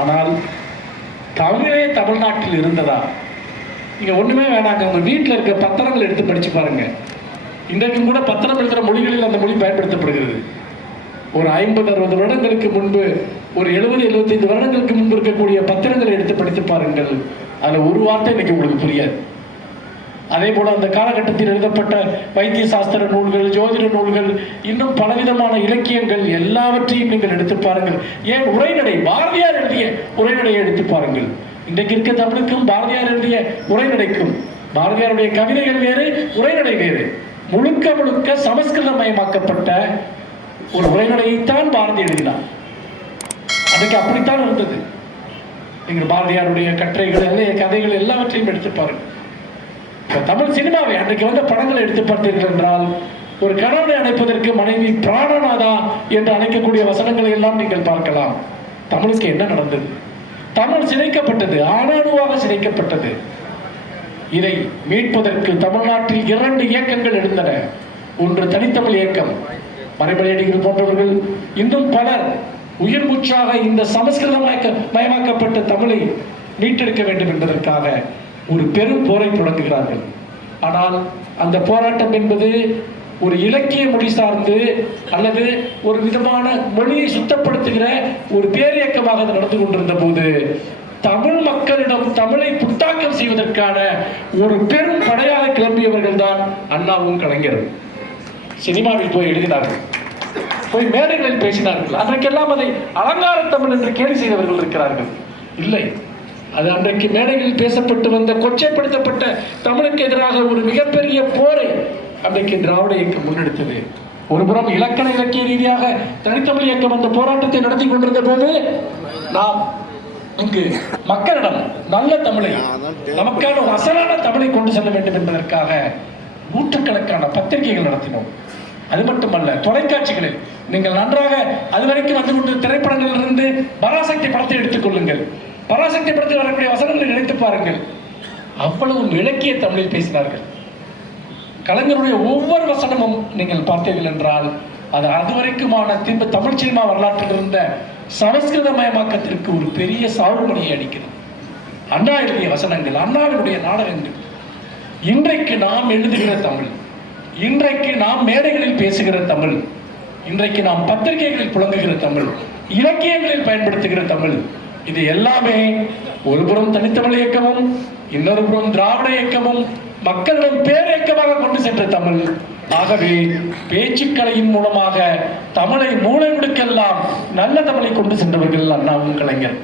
ஆனால் தமிழே தமிழ்நாட்டில் இருந்ததா? நீங்கள் ஒன்றுமே வேணாங்க, உங்கள் வீட்டில் இருக்க பத்திரங்கள் எடுத்து படித்து பாருங்கள். இன்றைக்கும் கூட பத்திரம் எழுதுகிற மொழிகளில் அந்த மொழி பயன்படுத்தப்படுகிறது. ஒரு 50-60 வருடங்களுக்கு முன்பு, ஒரு 70-75 வருடங்களுக்கு முன்பு இருக்கக்கூடிய பத்திரங்களை எடுத்து படித்து பாருங்கள். அதில் ஒரு வார்த்தை இன்னைக்கு உங்களுக்கு புரியாது. அதே போல அந்த காலகட்டத்தில் எழுதப்பட்ட வைத்திய சாஸ்திர நூல்கள், ஜோதிட நூல்கள், இன்னும் பலவிதமான இலக்கியங்கள் எல்லாவற்றையும் நீங்கள் எடுத்து பாருங்கள். ஏன் உரைநடை, பாரதியார் எழுதிய உரைநடையை எடுத்து பாருங்கள். இன்றைக்கு இருக்க தமிழுக்கும் பாரதியார் எழுதிய உரைநடைக்கும், பாரதியாருடைய கவிதைகள் வேறு, உரைநடை வேறு. முழுக்க முழுக்க சமஸ்கிருதமயமாக்கப்பட்ட ஒரு உரைநடையைத்தான் பாரதி எழுதினார். அன்றைக்கு அப்படித்தான் இருந்தது. நீங்கள் பாரதியாருடைய கட்டுரைகள், கதைகள் எல்லாவற்றையும் எடுத்து பாருங்கள். தமிழ் சினிமாவை அன்றைக்கு வந்த படங்களை எடுத்து பார்த்தீர்கள் என்றால், ஒரு கணவனை அழைப்பதற்கு மனைவி பிராணநாதா என்று அழைக்கக்கூடிய வசனங்களை எல்லாம் நீங்கள் பார்க்கலாம். தமிழுக்கு என்ன நடந்தது? தமிழ் சிதைக்கப்பட்டது, ஆணாணுவாக சிதைக்கப்பட்டது. இதை மீட்பதற்கு தமிழ்நாட்டில் 2 இயக்கங்கள் எழுந்தன. ஒன்று தனித்தமிழ் இயக்கம், மறைமலையடிகள் போன்றவர்கள், இன்னும் பலர் உயிர் மூச்சாக இந்த சமஸ்கிருதமயமாக்கப்பட்ட தமிழை மீட்டெடுக்க வேண்டும் என்பதற்காக ஒரு பெரும் போரை தொடங்குகிறார்கள். ஆனால் அந்த போராட்டம் என்பது ஒரு இலக்கிய மொழி சார்ந்து அல்லது ஒரு விதமான மொழியை சுத்தப்படுத்துகிற ஒரு பேரியக்கமாக நடந்து கொண்டிருந்த போது, தமிழ் மக்களிடம் தமிழை புத்தாக்கம் செய்வதற்கான ஒரு பெரும் படையாக கிளம்பியவர்கள் தான் அண்ணாவும் கலைஞரும். சினிமாவில் போய் எழுதினார்கள், போய் மேடைகளில் பேசினார்கள். அன்றைக்கெல்லாம் அதை அலங்கார தமிழ் என்று கேலி செய்தவர்கள் இருக்கிறார்கள். இல்லை, அது அன்றைக்கு மேடைகளில் பேசப்பட்டு வந்த கொச்சைப்படுத்தப்பட்ட தமிழுக்கு எதிராக ஒரு மிகப்பெரிய போரை அன்றைக்கு திராவிட இயக்கம் முன்னெடுத்தது. ஒருபுறம் இலக்கண இலக்கிய ரீதியாக தனித்தமிழ் இயக்கம் அந்த போராட்டத்தை நடத்தி கொண்டிருந்த போது, நாம் இங்கு மக்களிடம் நல்ல தமிழை, நமக்கான ஒரு அசலான தமிழை கொண்டு செல்ல வேண்டும் என்பதற்காக நூற்றுக்கணக்கான பத்திரிகைகள் நடத்தினோம். அது மட்டுமல்ல, தொலைக்காட்சிகளில் நீங்கள் நன்றாக அதுவரைக்கும் வந்து கொண்டு திரைப்படங்களிலிருந்து பராசக்தி படத்தை எடுத்துக் கொள்ளுங்கள். பராசக்தி படத்தில் வரக்கூடிய வசனங்களை நினைத்து பாருங்கள். அவ்வளவு இலக்கிய தமிழில் பேசினார்கள். கலைஞருடைய ஒவ்வொரு வசனமும் நீங்கள் பார்த்தீர்கள் என்றால், அது அதுவரைக்குமான தமிழ் சினிமா வரலாற்றில் இருந்த சமஸ்கிருதமயமாக்கத்திற்கு ஒரு பெரிய சாவுமணியை அடிக்கிறது. அண்ணா எழுதிய வசனங்கள், அண்ணாவினுடைய நாடகங்கள், இன்றைக்கு நாம் எழுதுகிற தமிழ், இன்றைக்கு நாம் மேடைகளில் பேசுகிற தமிழ், இன்றைக்கு நாம் பத்திரிகைகளில் புழங்குகிற தமிழ், இலக்கியங்களில் பயன்படுத்துகிற தமிழ், இது எல்லாமே ஒருபுறம் தனித்தமிழ் இயக்கமும் இன்னொரு புறம் திராவிட இயக்கமும் மக்களிடம் பேரியக்கமாக கொண்டு சென்ற தமிழ். ஆகவே பேச்சுக்கலையின் மூலமாக தமிழை மூலை முடுக்கெல்லாம் நல்ல தமிழை கொண்டு சென்றவர்கள் அண்ணாவும் கலைஞர்.